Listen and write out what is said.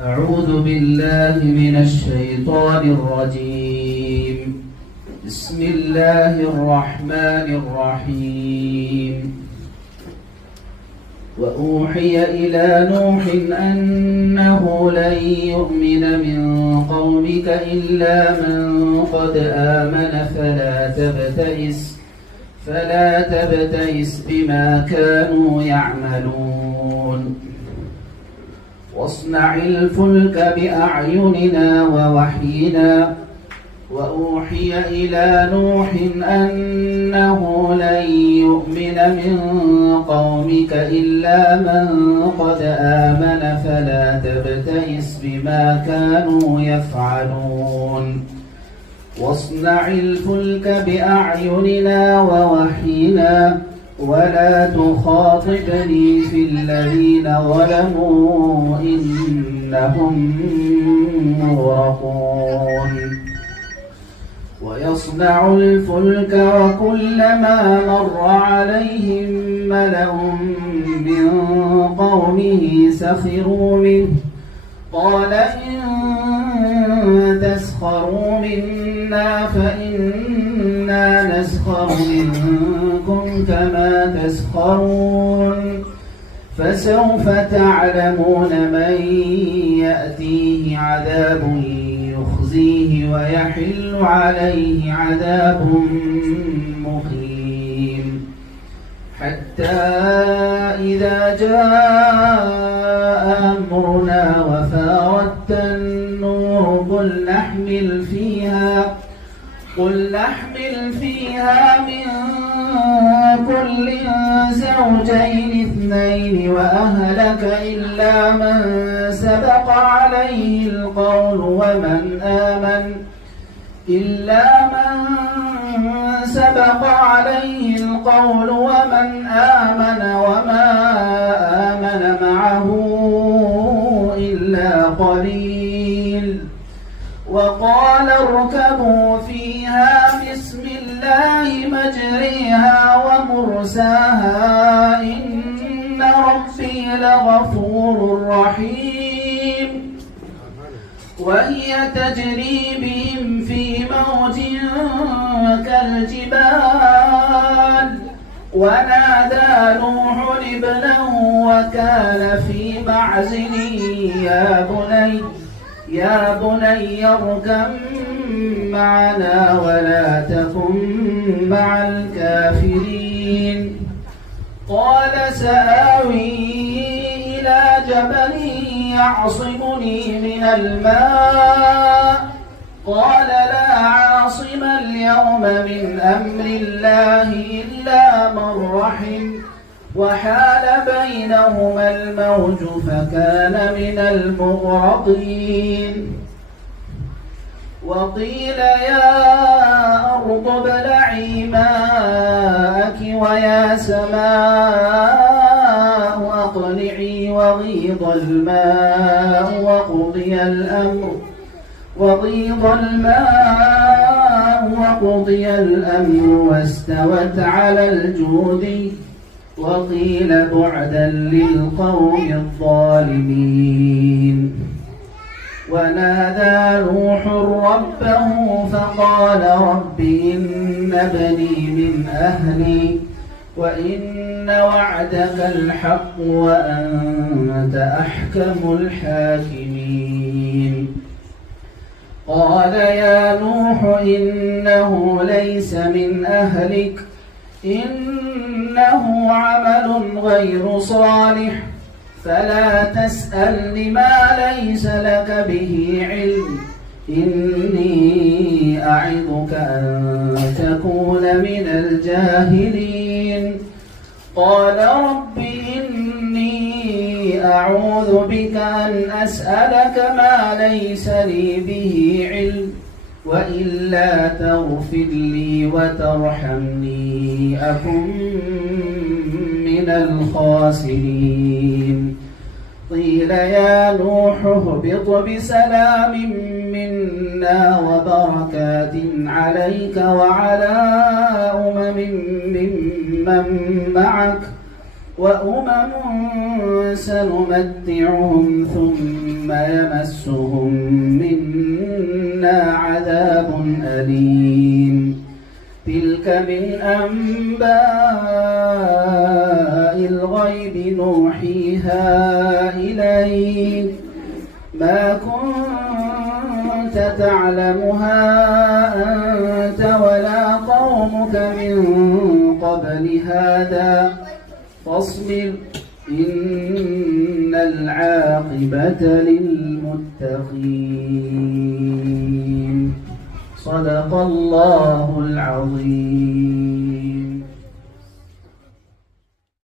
أعوذ بالله من الشيطان الرجيم. بسم الله الرحمن الرحيم. وأوحي إلى نوح أنه لن يؤمن من قومك إلا من قد آمن فلا تبتئس بما كانوا يعملون. واصنع الفلك بأعيننا ووحينا. وأوحي إلى نوح أنه لن يؤمن من قومك إلا من قد آمن فلا تبتئس بما كانوا يفعلون. واصنع الفلك بأعيننا ووحينا ولا تخاطبني في الذين ظلموا إنهم مغرقون. ويصنع الفلك وكلما مر عليهم ملأ من قومه سخروا منه قال إن تسخروا منا فإنا نسخر منكم كما تسخرون. فسوف تعلمون من يأتيه عذاب يخزيه ويحل عليه عذاب مقيم. حتى إذا جاء أمرنا وفاردت النور قل نحمل فيها من كل زوجين اثنين وأهلك إلا من سبق عليه القول ومن آمن وما آمن معه إلا قليل. وقال اركبوا فيها بسم الله مجريها ومرساها إن ربي لغفور رحيم. وهي تجري بهم في موج كالجبال. ونادى نوح ابنه وكان في معزل يا بني اركب معنا ولا تكن مع الكافرين. قال سآوي إلى جبل يعصمني من الماء. قال لا عاصم اليوم من أمر الله إلا من رحم. وحال بينهما الموج فكان من المغرقين. وقيل يا أرض ابلعي ماءك ويا سماء أقلعي وغيض الماء وقضي الأمر واستوت على الجود. وقيل بعدا للقوم الظالمين. ونادى نوح ربه فقال رب إن ابني من أهلي وإن وعدك الحق وأنت أحكم الحاكمين. قال يا نوح إنه ليس من أهلك إنه عمل غير صالح فلا تسألني ما ليس لك به علم إني أعظك أن تكون من الجاهلين. قال رب إني أعوذ بك أن أسألك ما ليس لي به علم وإلا تغفر لي وترحمني أكن من الخاسرين. قيل يا نوح اهبط بسلام منا وبركات عليك وعلى أمم ممن معك وأمم سنمتعهم ثم يمسهم منا عذاب أليم تلك من أنباء الغيب نوحيها إليك ما كنت تعلمها أنت ولا قومك من قبل هذا فاصبر إن العاقبة للمتقين صدق الله العظيم.